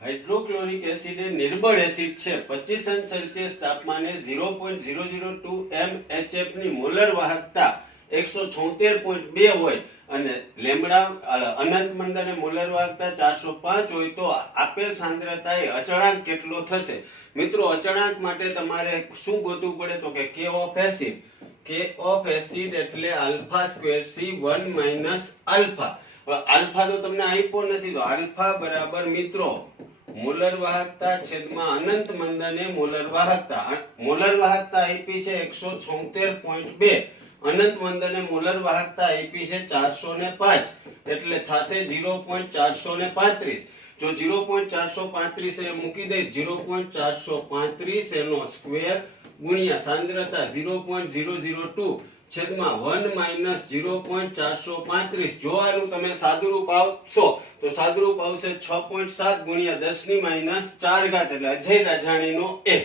Hydrochloric acid એ નિર્બળ acid છે. 25°C તાપમાને 0.002 mHF ની મોલર વાહકતા 176.2 હોય અને લેમ્બડા અનંત મંદને મોલર વાહકતા 405 હોય તો આપેલ સાંદ્રતાએ અચળાંક કેટલો થશે? મિત્રો, અચળાંક માટે તમારે શું ગોતવું પડે તો કે K of acid. K of acid એટલે alpha square C1 - alpha. Alpha તો તમને આપ્યો નથી તો આલ્ફા બરાબર મિત્રો મોલર વાહકતા છેદમાં અનંત મંદને મોલર વાહકતા આપી છે 176.2, અનંત મંદને મોલર વાહકતા આપી છે 405 એટલે થશે 0.435. જો 0.435 એ મૂકી દે 0.435 એનો સ્ક્વેર ગુણ્યા સાંદ્રતા 0.002 છેદમાં 1 - 0.435. જો આનું તમે સાદુરૂપ આપશો તો સાદુરૂપ આવશે 6.7 ગુણ્યા 10 ની -4 ઘાત એટલે અજય રાજાણીનો A.